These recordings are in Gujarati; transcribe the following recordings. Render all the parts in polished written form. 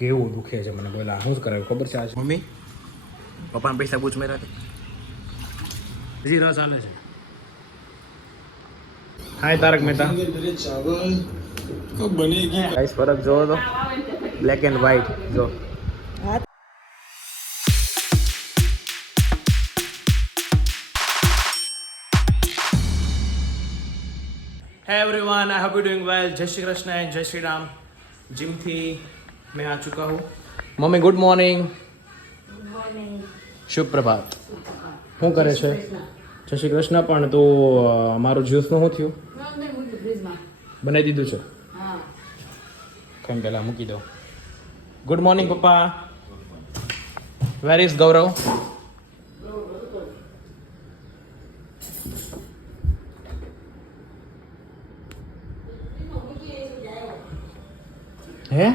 કેવું દુખે છે મને બોલા શું કરાવ્યું ખબર છે આજ મમ્મી પપ્પાને પૈસા પૂછ મેરા હજી રસ ચાલે છે હાય તારક મહેતા चावल कब बनेगी ગાઈસ ફરક જોવો તો બ્લેક એન્ડ વ્હાઈટ જો હે everyone I hope you doing well जय श्री कृष्ण एंड जय श्री राम जिम थी मैं आ चुका हूँ मम्मी गुड मॉर्निंग શુભ પ્રભાત શું કરે છે જય શ્રી કૃષ્ણ પણ તો મારું જ્યુસનું શું થયું બનાવી દીધું છે કેમ પહેલાં મૂકી દો ગુડ મોર્નિંગ પપ્પા વેર ઇઝ ગૌરવ હે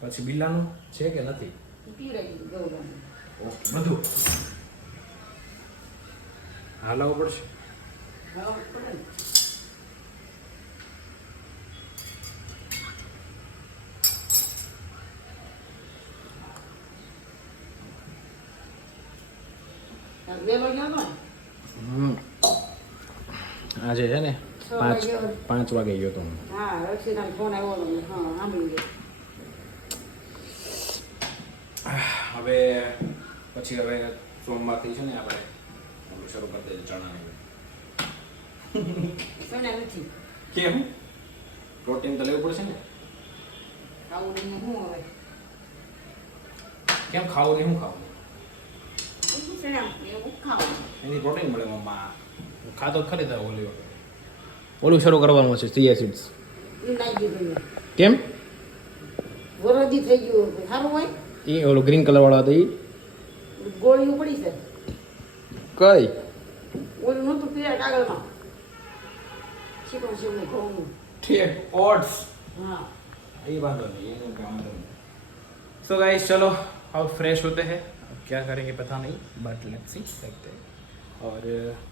પછી બિલ્લાનું છે કે નથી ઓકે બધું હાલાવવું પડશે આજે છે ને 5 વાગે ગયો તો હું હવે પછી હવે સોમવારથી છે ને આપણે શરૂ કરી દઈએ ચણાને કેમ પ્રોટીન તો લેવું પડશે ને કેમ ખાવું નહીં શું ખાવું એની પ્રોટીન મળે મમ્મા ખાતો ખરી થાય ઓલું શરૂ કરવાનું છે ચિયા સીડ્સ કેમ વરદી થઈ ગયું સારું હોય એ ઓલું ગ્રીન કલર વાળો હતો એ ગોળીઓ પડી છે કઈ ઓલું નહોતું પીળા કાગળમાં છીકો છે ને ઘઉં ઠીક ઓટ્સ હા ये वांधो नहीं ये काम तो सो गाइस चलो अब फ्रेश होते हैं अब क्या करेंगे पता नहीं बट लेट्स सी देखते हैं और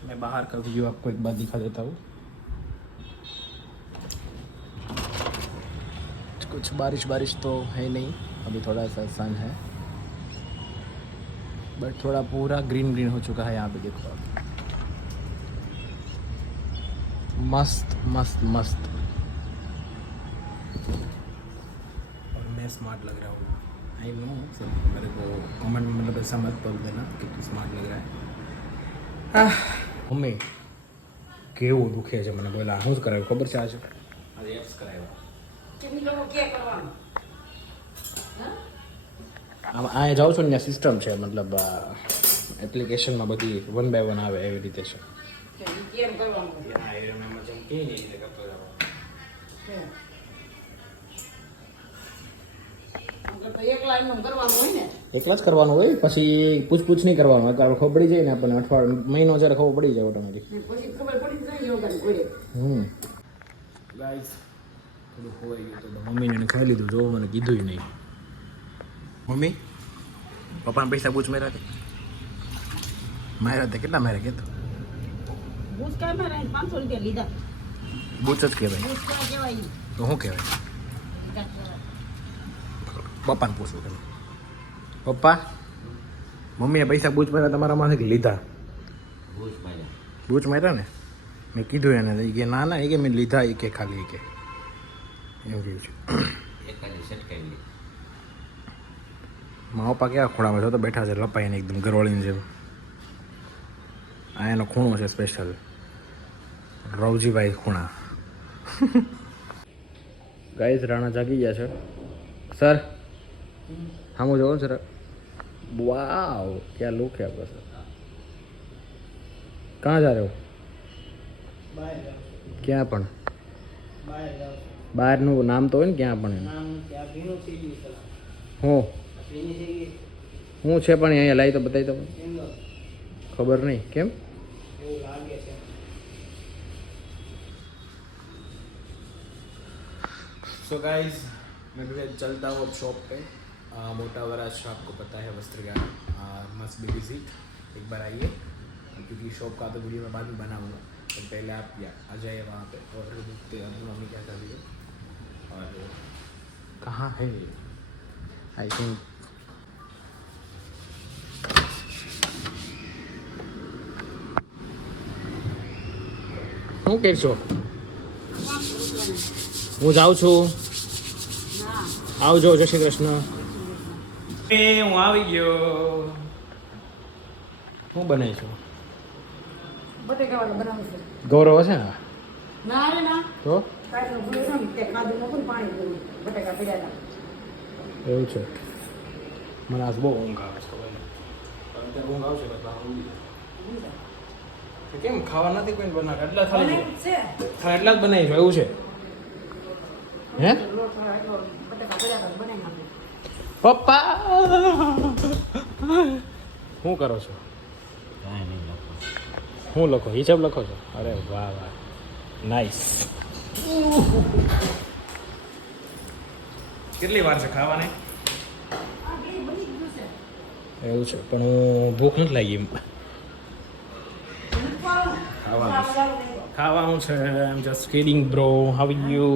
मैं बाहर का व्यू आपको एक बार दिखा देता हूँ कुछ बारिश बारिश तो है नहीं अभी थोड़ा सा सन है बट थोड़ा पूरा ग्रीन ग्रीन हो चुका है यहाँ पे देखो आप मस्त मस्त मस्त और मैं स्मार्ट लग रहा हूँ आई नो सब मेरे को कमेंट में मतलब ऐसा मत बोल देना कि तू स्मार्ट लग रहा है મમ્મી કેવું દુખે છે મને બોલા શું કરાવ્યું ખબર છે આજે એપ્સ કરાવ્યો આમ આ જાઉં છું ને ત્યાં સિસ્ટમ છે મતલબ એપ્લિકેશનમાં બધી 1 by 1 આવે એવી રીતે છે એકલા જ કરવાનું હોય પછી પૂછપૂછ નહીં કરવાનું ખબર પડી જાય ને આપણને અઠવાડિયું મહિનો જ્યારે ખબર પડી જાય ઓટોમેટિક ગાઈસ થોડું ખોવાઈ ગયું તો મમ્મીને ખાઈ લીધું જો મને કીધું નહીં મમ્મી પપ્પાને પૈસા પૂછ માર્યા કેટલા માર્યા કહેતો બૂચ જ કહેવાય તો શું કહેવાય પપ્પાને પૂછવું તમે પપ્પા મમ્મીએ પૈસા બૂચ માર્યા તમારા માંથી લીધા બૂચ માર્યા ને મેં કીધું એને એ કે ના એ કે મેં લીધા એ કે ખાલી કે એમ કહ્યું છે મારા પપ્પા ક્યાં ખૂણામાં છો તો બેઠા છે લપાઈને એકદમ ગરવાળીને જેમ આ એનો ખૂણો છે સ્પેશિયલ રવજીભાઈ ખૂણા ગાઈસ રાણા જાગી ગયા છે સર હામું જોવો સર વાવ ક્યાં લુક है आपका सर कहाँ जा रहे हो ક્યાં પણ બહારનું નામ તો હોય ને ક્યાં પણ હું છે પણ અહીંયા લાવી તો બતાવી દો ખબર નહીં કેમ सो गाइस मैं भी चलता हूँ अब शॉप पे मोटा वराज आपको पता है वस्त्रगार मस्ट बी विजिट एक बार आइए, क्योंकि शॉप का तो वीडियो मैं बाद में बनाऊंगा, तो पहले आप आ जाइए वहाँ पे और देखते हैं मम्मी क्या कर रही है। और कहाँ है आई थिंक શું કરશો? હું જાઉં છું, આવજો, જય શ્રી કૃષ્ણ. હું આવી ગયો. શું બનાવી છું? બટેકાવાળું બનાવું છે. ગૌરવ છે ને ના રે ના તો કાંઈ નું ભૂલું નથી તે ખાધું નહોતું ને પાણી પીવું બટેકા પીડ્યા હતા. એવું છે. મને આજ બહુ ઊંઘ આવે છે. અત્યારે ઊંઘ આવશે બસ બહાર ઊંઘી જાઉં. કેમ ખાવા નથી કોઈ બનાવે? એટલા ખાલી છે હા એટલા જ બનાવી છો એવું છે? હે લોટ થોડા એટલો બટેકા પીડ્યા હતા બનાવી નાખ્યું. પપ્પા શું કરો છો? શું લખો? હિસાબ લખો છો? અરે વાહ વાહ, નાઈસ. કેટલી વાર છે ખાવાને? આ બે બની ગયું છે. એવું છે, પણ હું ભૂખ નથી લાગી. ખાવાનું છે. I am just kidding bro. How are you?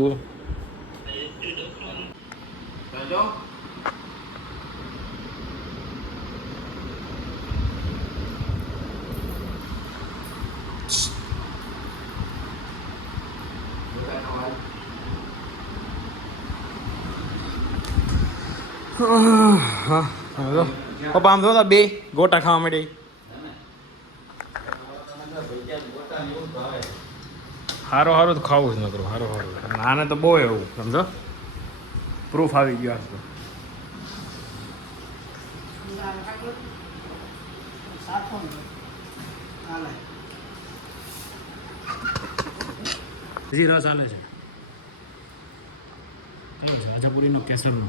પપ્પા આમ જોતા બે ગોટા ખાવા માંડે. હારો હારું તો ખાવું જ ન કરું. હારું હારું આને તો બહુ એવું સમજો, પ્રૂફ આવી ગયો આજ તો. હજી રસ ચાલે છે. કયું છે? આજાપુરીનો કેસરનો.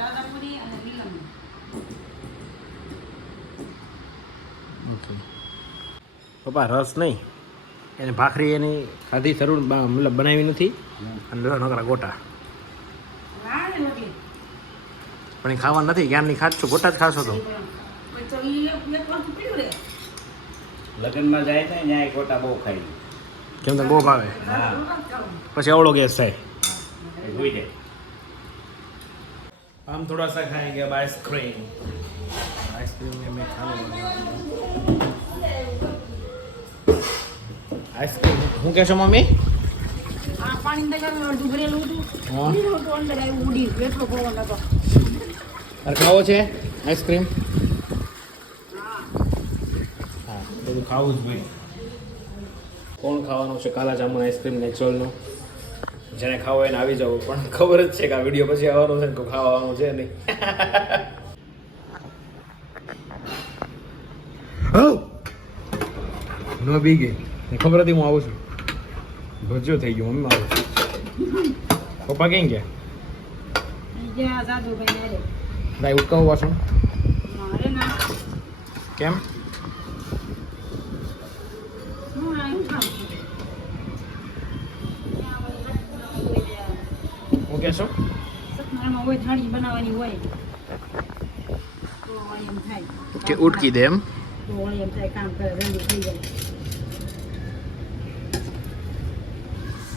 રાજાપુરી અને નીલમ. ઓકે પપ્પા રસ નહીં, એને ભાખરી એની ખાધી શરૂ મતલબ બનાવી નથી, અને નકરા ગોટા. ના ને નથી પણ એ ખાવા નથી, જ્ઞાનની ખાશો ગોટા જ ખાશો તો. કોઈ તો ઈ એક વાર પીડ્યું રે. લગ્નમાં જાય ને ત્યાં ગોટા બહુ ખાઈ. કેમ તો બહુ ભાવે, હા પછી અવળો ગેસ થાય. ભૂઈ જાય. हम थोड़ा सा खाएंगे अब आइसक्रीम. आइसक्रीम में मैं खा लूँगा. आइसक्रीम હું કહેશો મમ્મી? આ પાણી અંદર અડધું ભરેલું હતું. હા. પીળું હતું અંદર આવ્યું ઉડી એટલો પવન હતો. તારે ખાવો છે આઈસ્ક્રીમ? હા બધું ખાવું જ ભાઈ. કોણ ખાવાનું છે કાલા જામુન આઈસ્ક્રીમ નેચરલનું? જેને ખાવો એને આવી જવું, પણ ખબર જ છે કે આ વિડીયો પછી આવવાનો છે ને કોઈ ખાવાનું છે નહીં. નો બી ગઈ ખબર હતી હું આવું છું. ભજ્યો થઈ ગયો મમ્મી મારું. પપ્પા કેમ ગયા? જ્યાં જાદુભાઈ ને રે. ભાઈ ઉટકાવું પાછું અરે ના કેમ? હું આવ્યું કામ હું કહેશો? સપનામાં હોય થાળી બનાવવાની હોય તો એમ થાય કે ઉટકી દે એમ? તો એમ થાય કામ કરે રેડી થઈ જાય.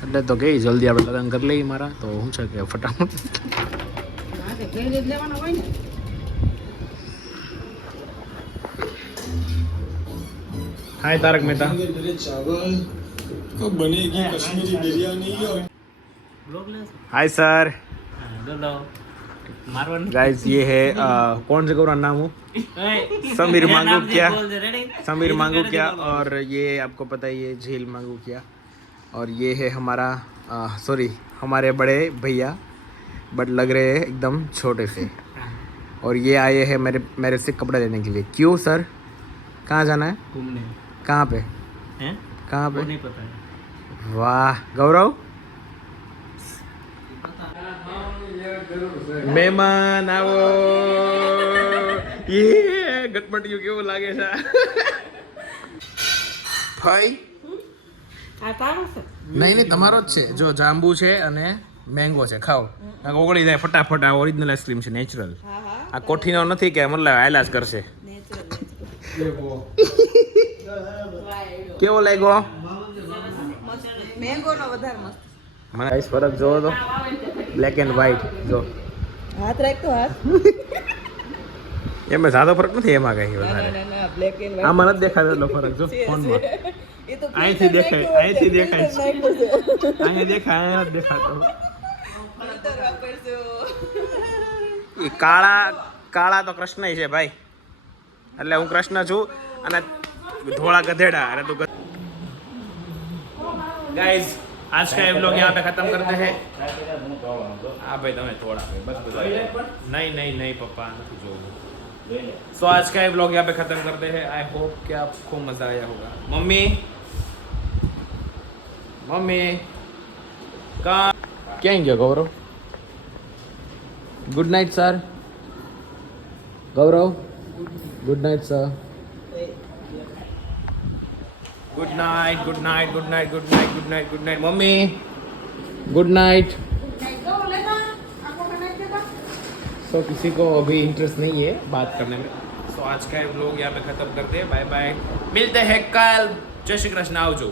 એટલે તો કે જલ્દી આપણે લગ્ન કરી લઈએ મારા, તો શું છે કે ફટાફટ. હા તે ઘરે જ લેવાનો હોય ને. હાય તારક મહેતા. मेरे चावल कब बनेगी कश्मीरी बिरयानी और हाय सर. गाइस ये है कौन से गौरा नाम हूँ? समीर मांगू क्या? समीर मांगू क्या? और ये आपको पता है ये झील मांगू क्या? और ये है हमारा सॉरी हमारे बड़े भैया, बट लग रहे हैं एकदम छोटे से. और ये आए हैं मेरे से कपड़ा लेने के लिए. क्यों सर? कहाँ जाना है? घूमने. कहाँ पे? हैं? कहाँ पे? नहीं पता है. वाह गौरव. મહેમાન આવો. યે ગટપટિયું કેવું લાગે છે ભાઈ? આ તારો છે નહીં નહીં તમારો જ છે. જો જાંબુ છે અને મેંગો છે, ખાઓ. ઓગળી જાય ફટાફટ. આ ઓરિજિનલ આઈસ્ક્રીમ છે, નેચરલ. હા હા આ કોઠીનો નથી કે મતલબ આયલા જ કરશે. નેચરલ કેવો લાગ્યો મેંગો નો વધારે મસ્ત. મને ગાઈસ ફરક જોવો તો બ્લેક એન્ડ વ્હાઈટ જો હાથ રાખતો હાથ. એમાં સાદો ફરક નથી એમાં કઈ વધારે ના બ્લેક એન્ડ આમાં નથી દેખાતો એટલો ફરક જો ફોનમાં એ તો અહીંથી દેખાય અહીંથી દેખાય છે. અહીંયા દેખાય અહીંયા નથી દેખાતો ઈ કાળા તો કૃષ્ણ છે ભાઈ એટલે હું કૃષ્ણ છું અને ધોળા गधेड़ा अरे तो गाइस आज का ये व्लॉग यहाँ पे खत्म करते हैं हाँ भाई तुम्हें थोड़ा बस नहीं नहीं नहीं पापा नहीं जो सो आज का ये व्लॉग यहाँ पे खत्म करते हैं आई होप कि आपको मजा आया होगा मम्मी मम्मी कहाँ क्या गया Gaurav good night sir Gaurav good night sir good night good night good night good night good night good night मम्मी गुड नाइट सो किसी को अभी इंटरेस्ट नहीं है बात करने में सो आज का व्लॉग यहाँ पे खत्म करते हैं बाय बाय मिलते हैं कल जय श्री कृष्ण आओ जो